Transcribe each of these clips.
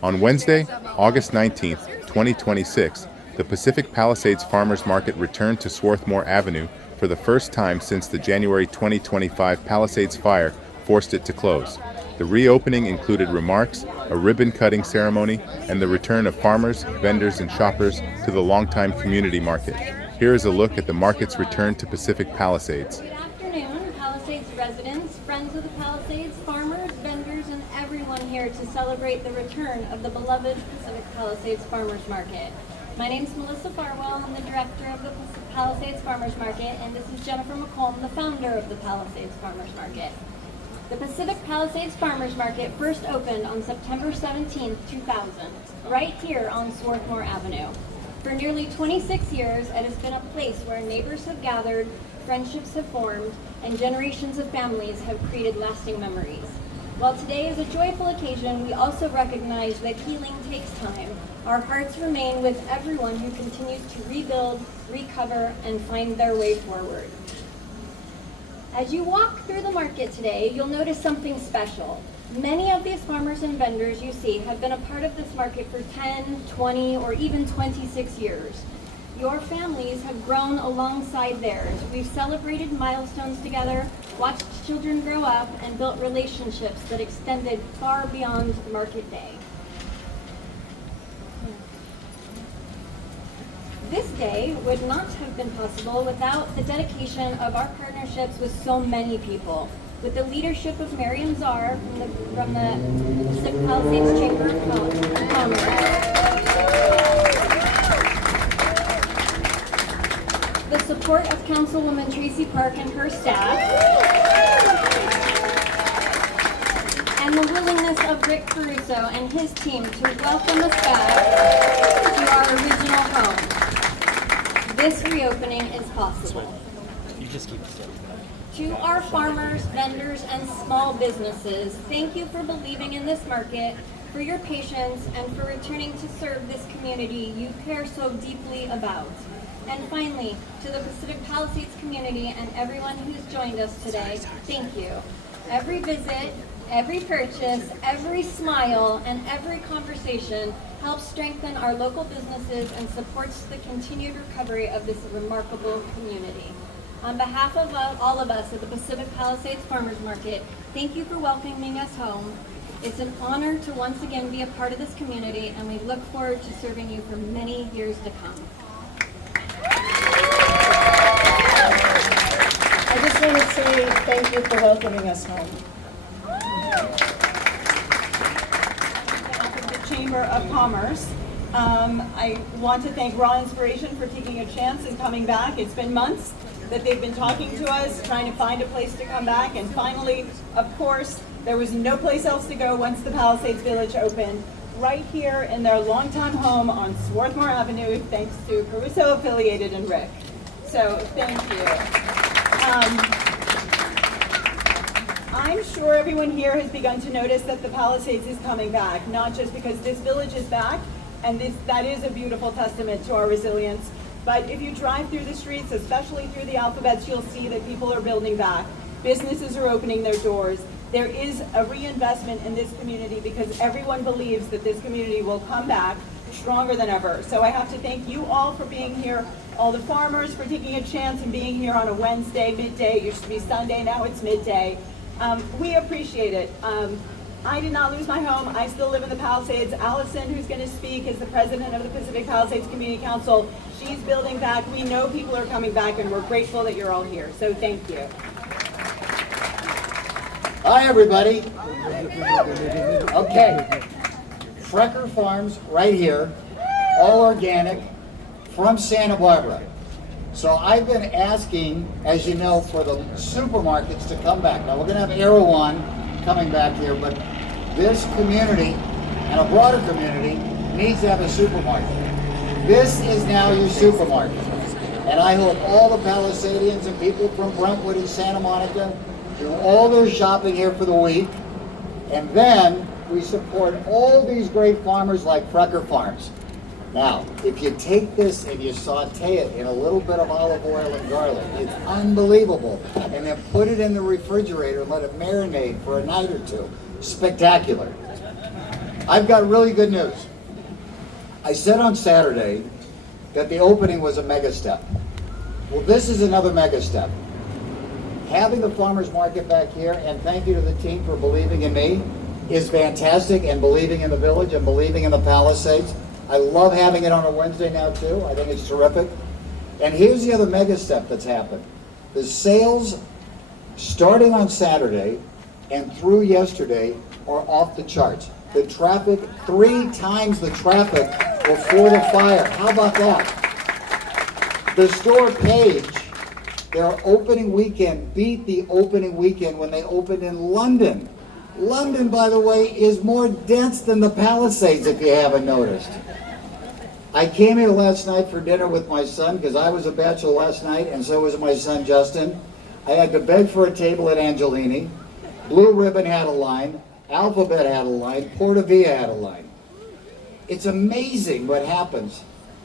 On Wednesday, August 19th, 2026, the Pacific Palisades Farmers Market returned to Swarthmore Avenue for the first time since the January 2025 Palisades Fire forced it to close. The reopening included remarks, a ribbon-cutting ceremony, and the return of farmers, vendors, and shoppers to the longtime community market. Here is a look at the market's return to Pacific Palisades. Good afternoon, Palisades residents, friends of the Palisades, farmers, vendors, and everyone here to celebrate the return of the beloved Pacific Palisades Farmers Market. My name is Melissa Farwell. I'm the director of the Palisades Farmers Market, and this is Jennifer McClem, the founder of the Palisades Farmers Market. The Pacific Palisades Farmers Market first opened on September 17, 2000, right here on Swarthmore Avenue. For nearly 26 years, it has been a place where neighbors have gathered, friendships have formed, and generations of families have created lasting memories. While today is a joyful occasion, we also recognize that healing takes time. Our hearts remain with everyone who continues to rebuild, recover, and find their way forward. As you walk through the market today, you'll notice something special. Many of these farmers and vendors you see have been a part of this market for 10, 20, or even 26 years. Your families have grown alongside theirs. We've celebrated milestones together, watched children grow up, and built relationships that extended far beyond market day. This day would not have been possible without the dedication of our partnerships with so many people. With the leadership of Miriam Czar from the Pacific Palisades Chamber of Commerce, the support of Councilwoman Tracy Park and her staff, and the willingness of Rick Caruso and his team to welcome us back to our original home. This reopening is possible. To our farmers, vendors, and small businesses, thank you for believing in this market, for your patience, and for returning to serve this community you care so deeply about. And finally, to the Pacific Palisades community and everyone who's joined us today, thank you. Every visit, every purchase, every smile, and every conversation helps strengthen our local businesses and supports the continued recovery of this remarkable community. On behalf of all of us at the Pacific Palisades Farmers Market, thank you for welcoming us home. It's an honor to once again be a part of this community, and we look forward to serving you for many years to come. I just want to say thank you for welcoming us home. The Chamber of Commerce. I want to thank Raw Inspiration for taking a chance and coming back. It's been months that they've been talking to us, trying to find a place to come back, and finally, of course, there was no place else to go once the Palisades Village opened, right here in their longtime home on Swarthmore Avenue, thanks to Caruso Affiliated and Rick. So, thank you. I'm sure everyone here has begun to notice that the Palisades is coming back, not just because this village is back, and that is a beautiful testament to our resilience, but if you drive through the streets, especially through the alphabets, you'll see that people are building back. Businesses are opening their doors. There is a reinvestment in this community because everyone believes that this community will come back stronger than ever. So I have to thank you all for being here, all the farmers for taking a chance and being here on a Wednesday, midday. It used to be Sunday, now it's midday. We appreciate it. I did not lose my home. I still live in the Palisades. Allison, who's going to speak, is the president of the Pacific Palisades Community Council. She's building back. We know people are coming back, and we're grateful that you're all here. So thank you. Hi, everybody. Okay. Frecker Farms right here, all organic, from Santa Barbara. So I've been asking, as you know, for the supermarkets to come back. Now we're going to have Erewhon coming back here, but this community and a broader community needs to have a supermarket. This is now your supermarket. And I hope all the Palisadians and people from Brentwood and Santa Monica do all their shopping here for the week. And then we support all these great farmers like Frecker Farms. Now, if you take this and you saute it in a little bit of olive oil and garlic, it's unbelievable. And then put it in the refrigerator and let it marinate for a night or two. Spectacular. I've got really good news. I said on Saturday that the opening was a mega step. Well, this is another mega step. Having the farmers market back here, and thank you to the team for believing in me, is fantastic, and believing in the village and believing in the Palisades. I love having it on a Wednesday now too. I think it's terrific. And here's the other mega step that's happened. The sales starting on Saturday and through yesterday are off the charts. The traffic, 3 times the traffic before the fire. How about that? The store page, their opening weekend beat the opening weekend when they opened in London. London, by the way, is more dense than the Palisades, if you haven't noticed. I came here last night for dinner with my son because I was a bachelor last night, and so was my son Justin. I had to beg for a table at Angelini. Blue Ribbon had a line. Alphabet had a line. Portavia had a line. It's amazing what happens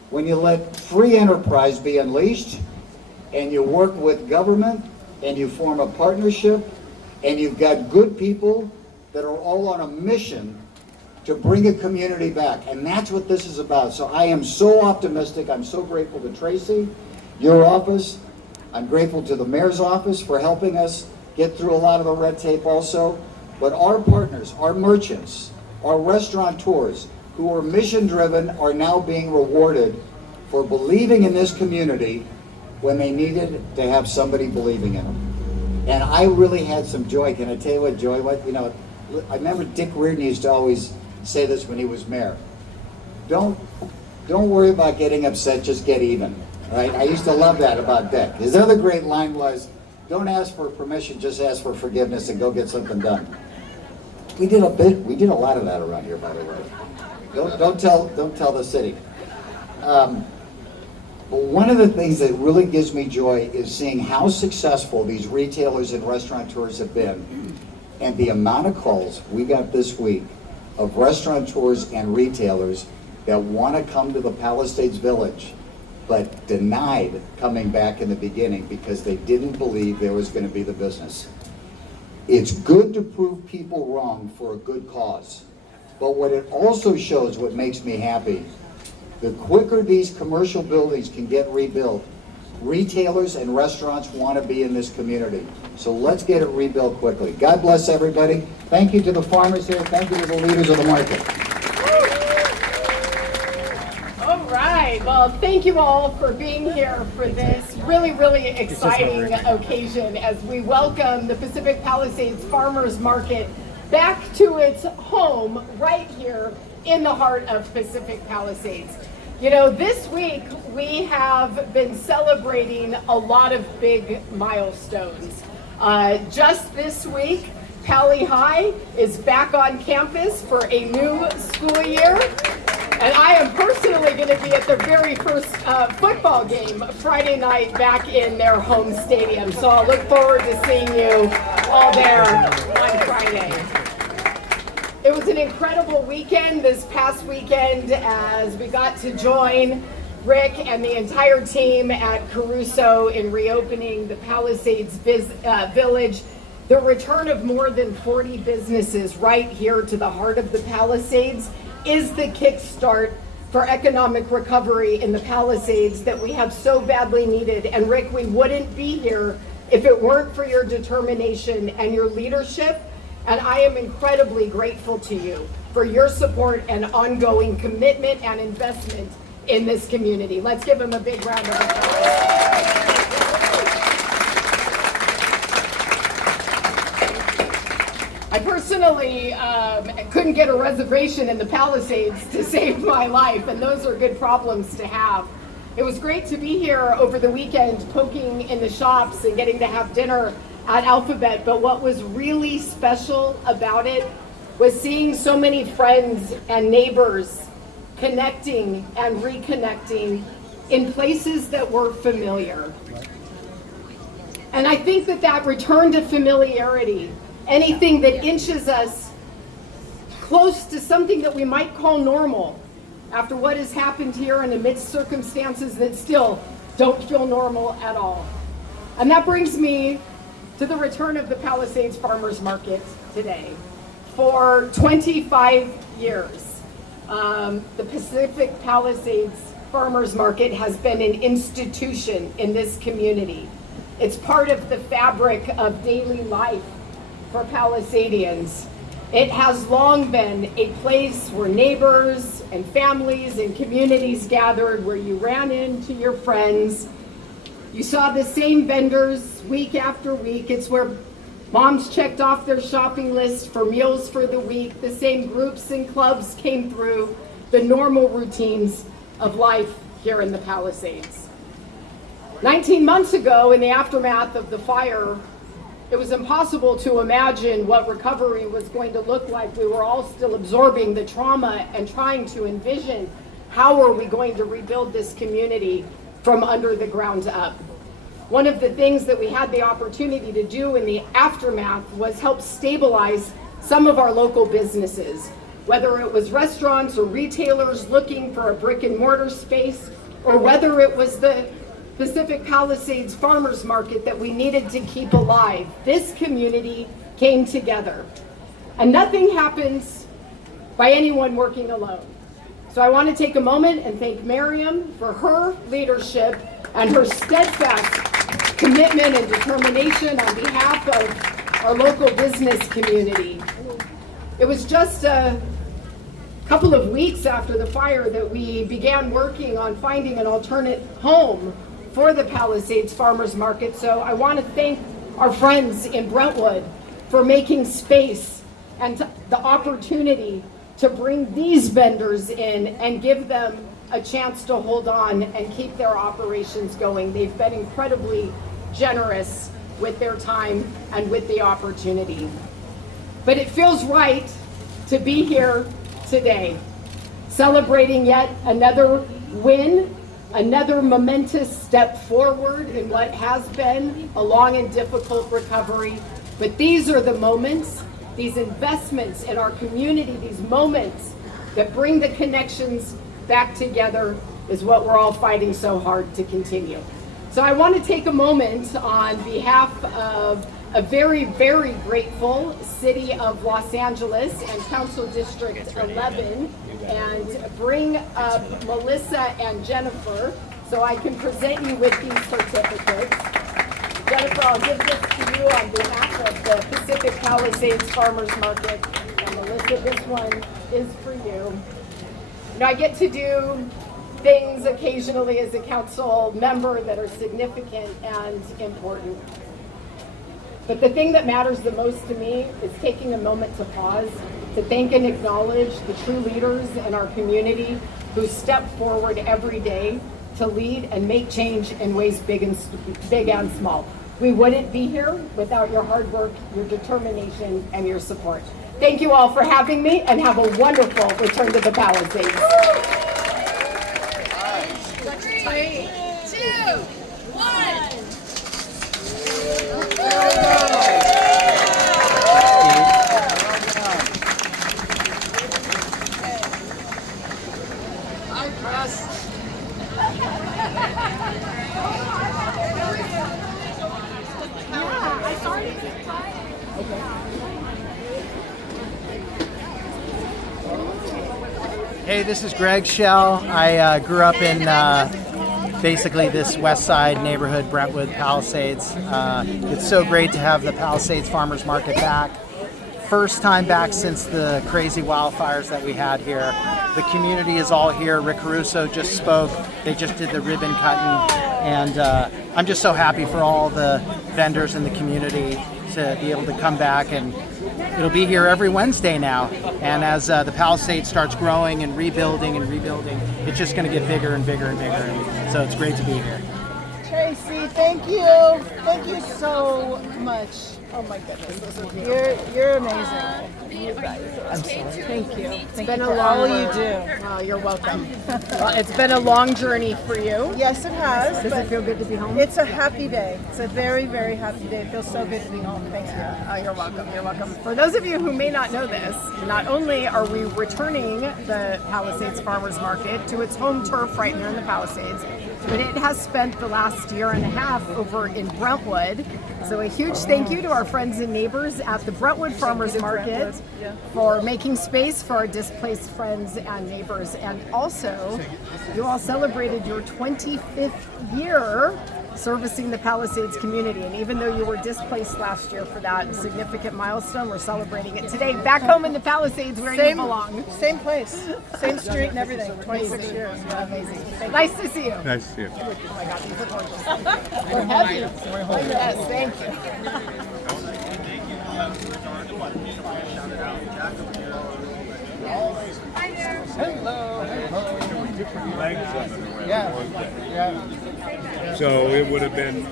when you let free enterprise be unleashed, and you work with government, and you form a partnership, and you've got good people that are all on a mission to bring a community back. And that's what this is about. So I am so optimistic. I'm so grateful to Tracy, your office. I'm grateful to the mayor's office for helping us get through a lot of the red tape also. But our partners, our merchants, our restaurateurs who are mission driven are now being rewarded for believing in this community when they needed to have somebody believing in them. And I really had some joy. Can I tell you what joy was? You know, I remember Dick Reardon used to always say this when he was mayor. Don't worry about getting upset, just get even. Right? I used to love that about Dick. His other great line was, don't ask for permission, just ask for forgiveness and go get something done. We did a lot of that around here, by the way. Don't tell the city. But one of the things that really gives me joy is seeing how successful these retailers and restaurateurs have been, and the amount of calls we got this week of restaurateurs and retailers that want to come to the Palisades Village, but denied coming back in the beginning because they didn't believe there was going to be the business. It's good to prove people wrong for a good cause. But what it also shows, what makes me happy, the quicker these commercial buildings can get rebuilt, retailers and restaurants want to be in this community. So let's get it rebuilt quickly. God bless everybody. Thank you to the farmers here. Thank you to the leaders of the market. All right. Well, thank you all for being here for this really, really exciting occasion as we welcome the Pacific Palisades Farmers Market back to its home right here in the heart of Pacific Palisades. You know, this week we have been celebrating a lot of big milestones. Just this week, Pali High is back on campus for a new school year. And I am personally going to be at the very first football game Friday night back in their home stadium. So I'll look forward to seeing you all there on Friday. It was an incredible weekend this past weekend as we got to join Rick and the entire team at Caruso in reopening the Palisades Village. The return of more than 40 businesses right here to the heart of the Palisades is the kickstart for economic recovery in the Palisades that we have so badly needed. And Rick, we wouldn't be here if it weren't for your determination and your leadership. And I am incredibly grateful to you for your support and ongoing commitment and investment in this community. Let's give him a big round of applause. I personally couldn't get a reservation in the Palisades to save my life, and those are good problems to have. It was great to be here over the weekend, poking in the shops and getting to have dinner at Alphabet, but what was really special about it was seeing so many friends and neighbors connecting and reconnecting in places that were familiar. And I think that return to familiarity, anything that inches us close to something that we might call normal after what has happened here and amidst circumstances that still don't feel normal at all. And that brings me to the return of the Palisades Farmers Market today. For 25 years, the Pacific Palisades Farmers Market has been an institution in this community. It's part of the fabric of daily life for Palisadians. It has long been a place where neighbors and families and communities gathered, where you ran into your friends. You saw the same vendors week after week. It's where moms checked off their shopping list for meals for the week. The same groups and clubs came through the normal routines of life here in the Palisades. 19 months ago, in the aftermath of the fire, it was impossible to imagine what recovery was going to look like. We were all still absorbing the trauma and trying to envision how are we going to rebuild this community from under the ground up. One of the things that we had the opportunity to do in the aftermath was help stabilize some of our local businesses, whether it was restaurants or retailers looking for a brick and mortar space, or whether it was the Pacific Palisades Farmers Market that we needed to keep alive. This community came together. And nothing happens by anyone working alone. So I want to take a moment and thank Miriam for her leadership and her steadfast commitment and determination on behalf of our local business community. It was just a couple of weeks after the fire that we began working on finding an alternate home for the Palisades Farmers Market. So I want to thank our friends in Brentwood for making space and the opportunity to bring these vendors in and give them a chance to hold on and keep their operations going. They've been incredibly generous with their time and with the opportunity. But it feels right to be here today, celebrating yet another win, another momentous step forward in what has been a long and difficult recovery. But these are the moments, these investments in our community, these moments that bring the connections back together is what we're all fighting so hard to continue. So I want to take a moment on behalf of a very, very grateful City of Los Angeles and Council District 11 and bring up Melissa and Jennifer so I can present you with these certificates. Jennifer, I'll give this to you on behalf of the Pacific Palisades Farmers Market. And Melissa, this one is for you. You know, I get to do things occasionally as a council member that are significant and important. But the thing that matters the most to me is taking a moment to pause, to thank and acknowledge the true leaders in our community who step forward every day to lead and make change in ways big and small. We wouldn't be here without your hard work, your determination, and your support. Thank you all for having me, and have a wonderful return to the Palisades. 3, 2, 1. Hey, this is 𝗥𝗘𝗧𝗨𝗥𝗡. I grew up in basically this west side neighborhood, Brentwood, Palisades. It's so great to have the Palisades Farmers Market back. First time back since the crazy wildfires that we had here. The community is all here. Rick Caruso just spoke. They just did the ribbon cutting. And I'm just so happy for all the vendors in the community to be able to come back, and it'll be here every Wednesday now. And as the Palisades starts growing and rebuilding, it's just going to get bigger and bigger and bigger. And so it's great to be here. Tracy, thank you. Thank you so much. Oh my goodness, you're amazing. You guys are amazing. Thank you. It's been a long you do. Oh, you're welcome. Well, it's been a long journey for you. Yes, it has. Does it feel good to be home? It's a happy day. It's a very, very happy day. It feels so good to be home. Thank you. Oh, you're welcome. You're welcome. For those of you who may not know this, not only are we returning the Palisades Farmers Market to its home turf right here in the Palisades, but it has spent the last year and a half over in Brentwood. So a huge thank you to our friends and neighbors at the Brentwood Farmers Market for making space for our displaced friends and neighbors. And also, you all celebrated your 25th year servicing the Palisades community. And even though you were displaced last year for that significant milestone, we're celebrating it today back home in the Palisades where you belong. Same place, same street and everything. 26 years. Amazing. Nice to see you. Nice to see you. Oh my God, these are gorgeous. We're happy. Yes, thank you. So it would have been.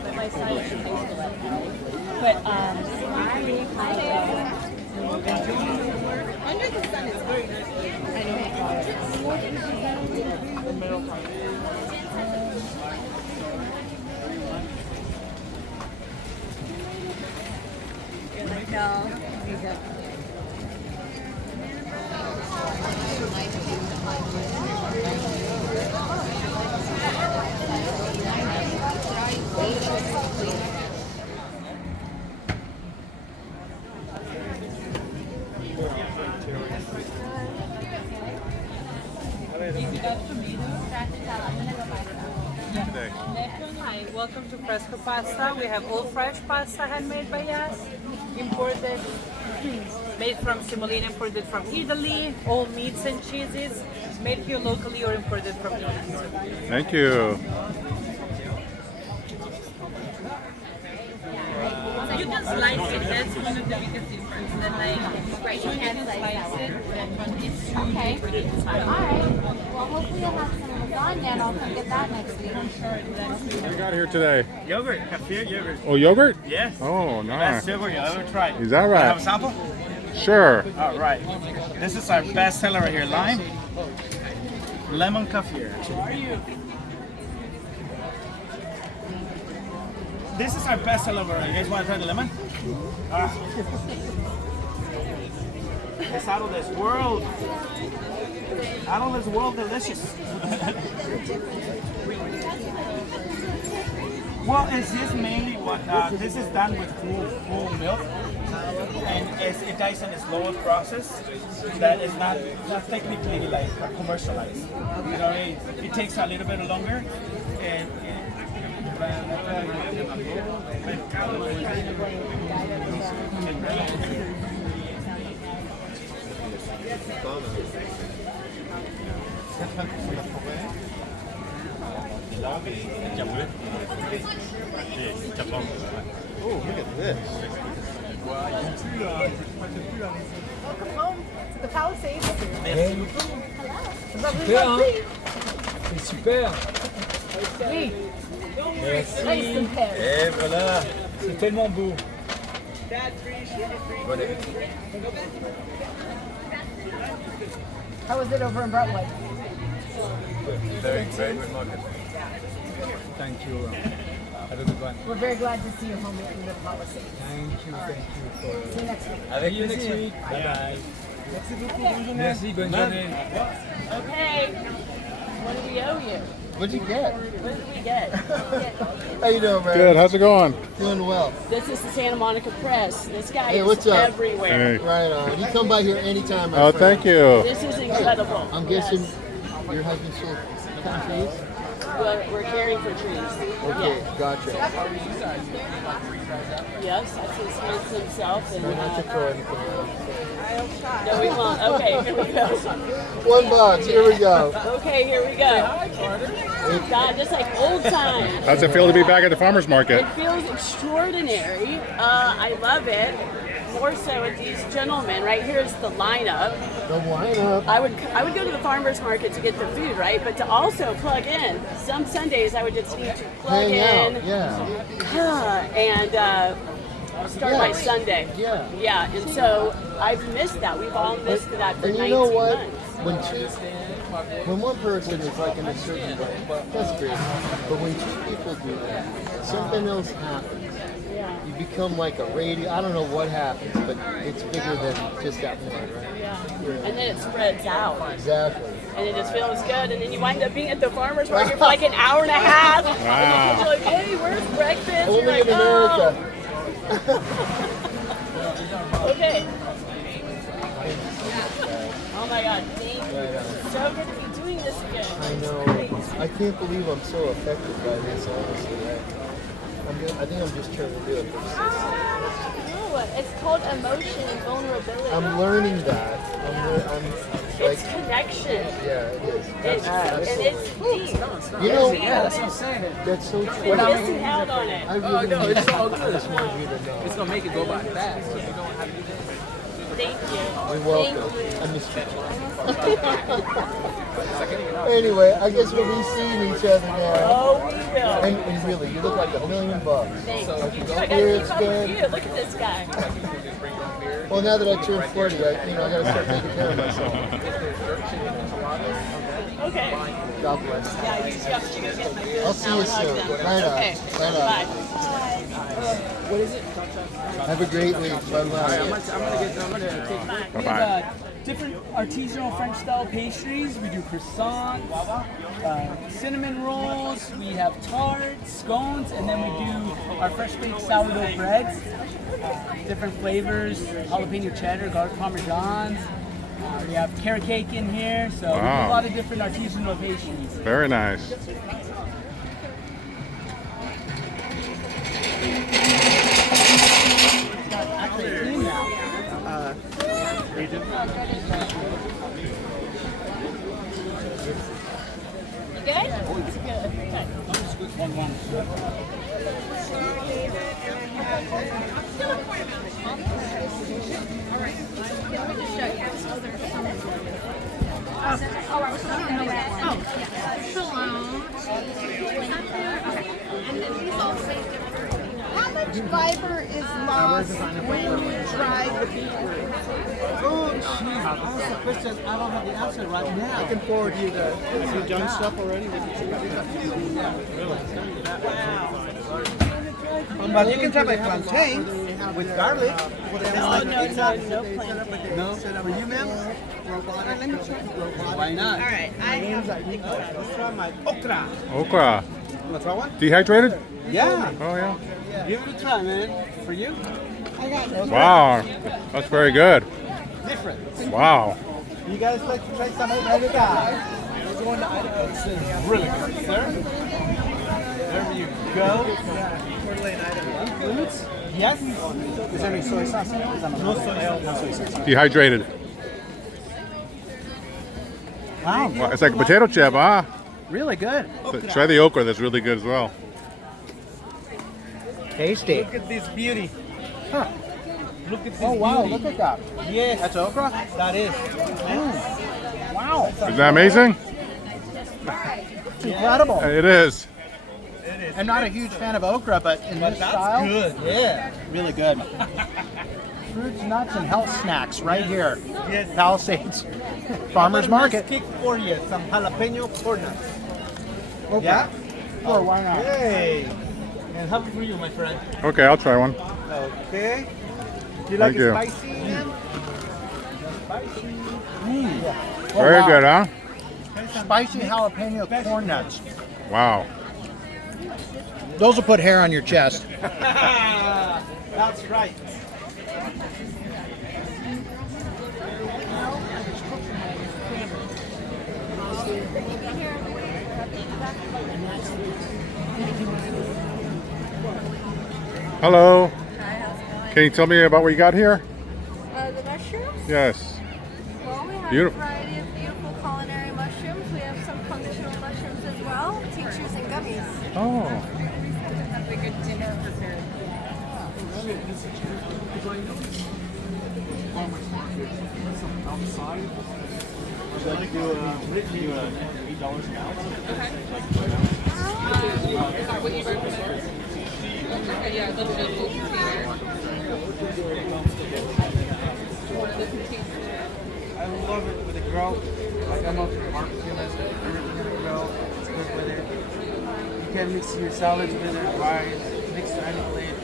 Under the sun is very nice. Hi, welcome to Fresco Pasta. We have all fresh pasta handmade by us, imported, made from semolina, imported from Italy, all meats and cheeses, made here locally or imported from Italy. Thank you. You can slice it, that's one of the biggest differences. Then like, you can slice it, and it's Okay. Alright. Well, hopefully you'll have some lasagna and I'll come get that next week. What do you got here today? Yogurt, Calif yogurt. Oh, yogurt? Yes. Oh, Best nice. yogurt you ever tried. Is that Have a right? sample? Sure. All right. This is our best seller right here. Lime, lemon kefir. This is our best seller over here. You guys want to try the lemon? It's out of this world. Out of this world delicious. Well, it's just mainly what this is done with full milk, and it dies in a slower process that is not technically like commercialized. You know what I mean? It takes a little bit longer, and Oh, look at this. Welcome home to the Palisades. Super, hein? C'est super. Oui. Merci. Nice and pale. Et voilà, c'est tellement beau. How was it over in Brentwood? Very, very good market. Thank you. Have a good one. We're very glad to see you home in the Palisades. Thank you for. See you next week. Avec you next week. Bye bye. Merci, bonne journée. Okay, what do we owe you? What'd you get? What did we get? How you doing, man? Good. How's it going? Doing well. This is the Santa Monica Press. This guy Hey, is what's up? everywhere. Hey. Right on. You come by here anytime, my Oh, friend. thank you. This is incredible. I'm guessing Yes. your husband sold trees? We're caring for trees. Okay, Yeah. gotcha. Yes, that's his hands himself. And, Try not to throw anything else. no, we won't. Okay, here we go. $1. Here we go. Okay, here we go. God, just like old times. How's it feel to be back at the farmer's market? It feels extraordinary. I love it. More so with these gentlemen. Right here's the lineup. The lineup. I would go to the farmer's market to get the food, right? But to also plug in. Some Sundays I would just need to plug Hang in out. Yeah. and start my Sunday. Yeah. Yeah, and so I've missed that. We've all missed that for And 19 you know what? months. When one person is like in a certain way, that's great. But when two people do that, something else happens. you become like a radio. I don't know what happens, but it's bigger than just that one, right? Yeah. And then it spreads out. Exactly. And it just feels good. And then you wind up being at the farmer's market for like an hour and a half. Wow. And you're like, hey, where's breakfast? Only You're like, in America. Okay. Oh my God, thank you. So good to be doing this again. I know. I can't believe I'm so affected by this, honestly. I think I'm just trying to do it for No, it's called emotion and vulnerability. I'm learning that. It's connection. Yeah, it is. And it's deep. You know, that's what I'm saying. That's so true. You're missing out on it. I really no, it's all good. I just wanted you to know. It's gonna make it go by fast. So you don't have to do this. Thank you. You're welcome. Thank you. I missed you. Anyway, I guess we'll be seeing each other now. Oh, we will. And really, you look like $1,000,000. Thank you. Like you I go gotta here, keep it's up with good. you. Look at this guy. Well, now that I turned 40, I gotta start taking care of myself. Okay. God bless. Yeah, you have to go get my food. I'll see you soon. Right on. Okay. Right on. Bye. What is it? Have a great week. Bye-bye. I'm gonna take mine. We have different artisanal French style pastries. We do croissants, cinnamon rolls, we have tarts, scones, and then we do our fresh baked sourdough breads. Different flavors, jalapeno cheddar, garlic parmesans. We have carrot cake in here, so we do a lot of different artisanal pastries. Very nice. Actually clean now. You good? It's good. How much fiber is lost when you dry the beetroot? Oh, jeez, that's a question. I don't have the answer right now. I can forward you the. Have you done stuff already? But you can try my plantain with garlic. No plantain. No? For you, ma'am? Let me try. Why not? All right, I have. Let's try my okra. Okra. Wanna try one? Dehydrated? Yeah. Oh, yeah. Give it a try, man. For you? I got it. Wow. That's very good. Different. Wow. You guys like to try some okra? We're going to Idaho. This is really good, sir. There you go. Limits? Yes. Is there any soy sauce in it? No soy sauce. Dehydrated. Wow. Well, it's like a potato chip, huh? Really good. So try the okra. That's really good as well. Tasty. Look at this beauty. Huh. Look at this Oh, wow. beauty. Look at that. Yes. That's okra? That is. Wow. Is that amazing? It's incredible. It is. I'm not a huge fan of okra, but in this That's style, good. Yeah. really good. Fruits, nuts, and health snacks right here. Yes. Palisades Farmers Market. Kick for you. Some jalapeno corn nuts. Okay. Yeah? Sure, why not? Hey. And happy for you, my friend. Okay, I'll try one. Okay. Do you like Thank you. it spicy, ma'am? Spicy. Very wow. good, huh? Spicy jalapeno corn nuts. Wow. Those will put hair on your chest. That's right. Hello. Can you tell me about what you got here? The mushrooms? Yes. Well, we have Beautiful. a variety of beautiful culinary mushrooms. We have some functional mushrooms as well, tinctures and gummies. Oh. Have a good dinner prepared. Would you like to do $8 an ounce? Is that what you recommend? Okay, yeah, let's do both container. I love it with the grill. Like I'm up to barbecue, everything in the grill. It's good with it. You can mix your salads with it, rice, mix to any plate,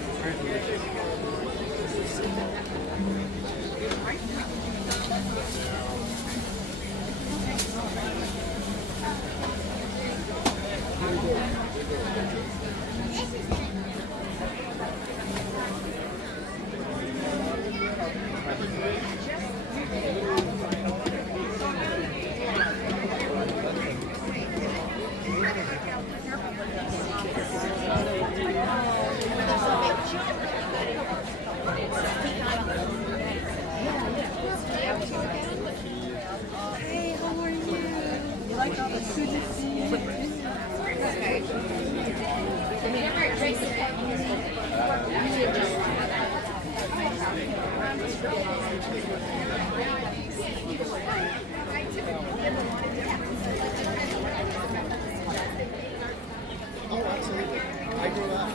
Oh, absolutely. I grew up.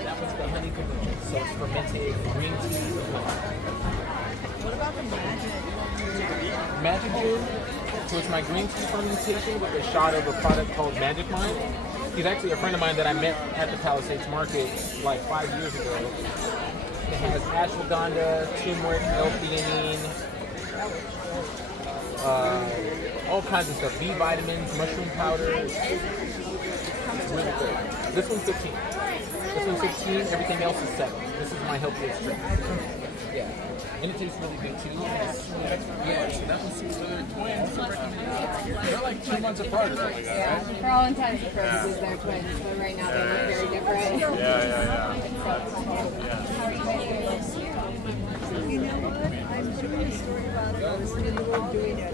That one's the honey kombucha, so it's fermented green tea. What about the magic? Magic Brew, so it's my green tea fermentation with a shot of a product called Magic Mind. He's actually a friend of mine that I met at the Palisades Market like 5 years ago. It has ashwagandha, turmeric, L-theanine, all kinds of stuff. B vitamins, mushroom powder. It's really good. This one's 15. This one's 15. Everything else is 7. This is my healthiest drink. Yeah. And it tastes really good too. Yeah, so that one's super good. Twins. They're like 2 months apart or something like that, right? For all intents and purposes, they're twins, but right now they look very different. Yeah. You know what? I'm putting a story about it. I was in the middle of doing it.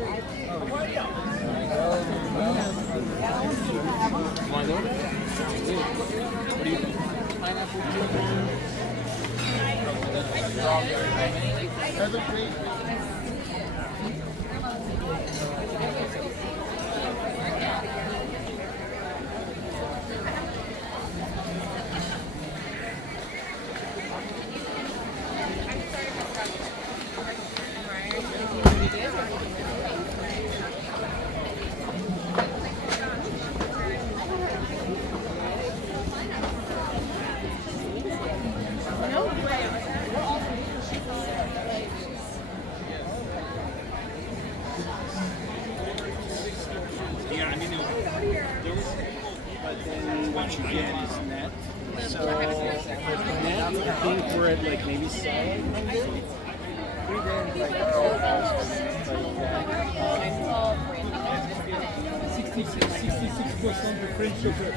Want to go? What do you think? Pineapple What you get is net. So net, I think we're at like maybe 700. We did like 66% of French sugar.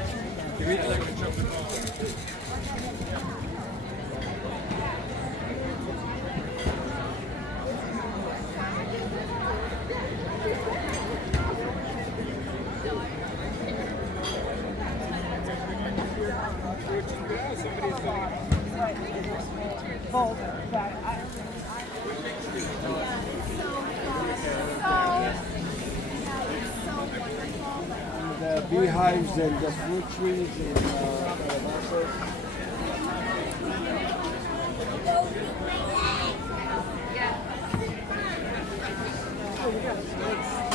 The beehives and the fruit trees in Palisades.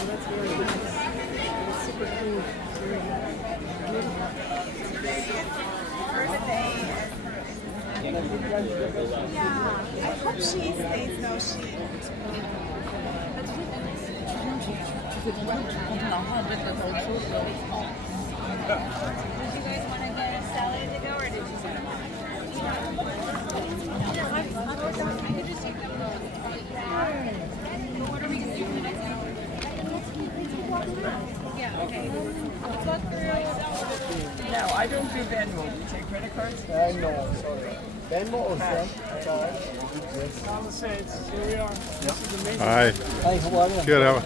That's very nice. It's super cool. Yeah, I hope she stays though. She. Did you guys want to get Sally to go, or did you want to? I could just take them both. But what are we going to do next time? Yeah, okay. No, I don't do Venmo. You take credit cards? No, sorry. Venmo or Zelle? It's all right. Palisades, here we are. This is amazing. Hi. Hi, how are you? Good. How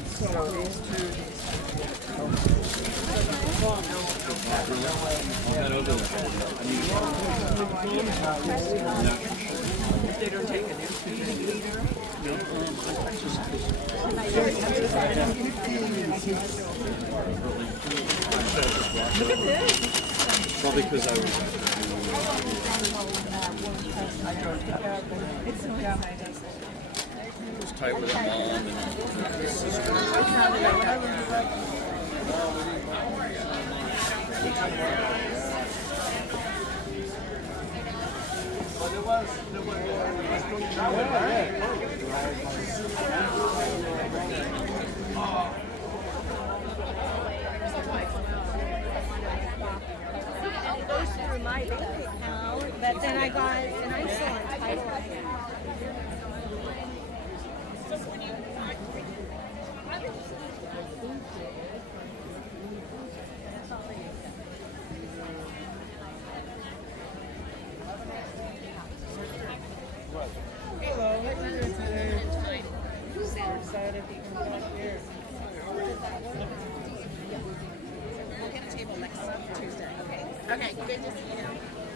They don't take it. Look at this. Probably because I was. It's so exciting. It was tight with her mom and his sister. It goes through my bank account, but then I got, and I'm still on title. Hello, how are you doing today? So excited to come back here. We'll get a table next Tuesday. Okay. Okay, good to see you.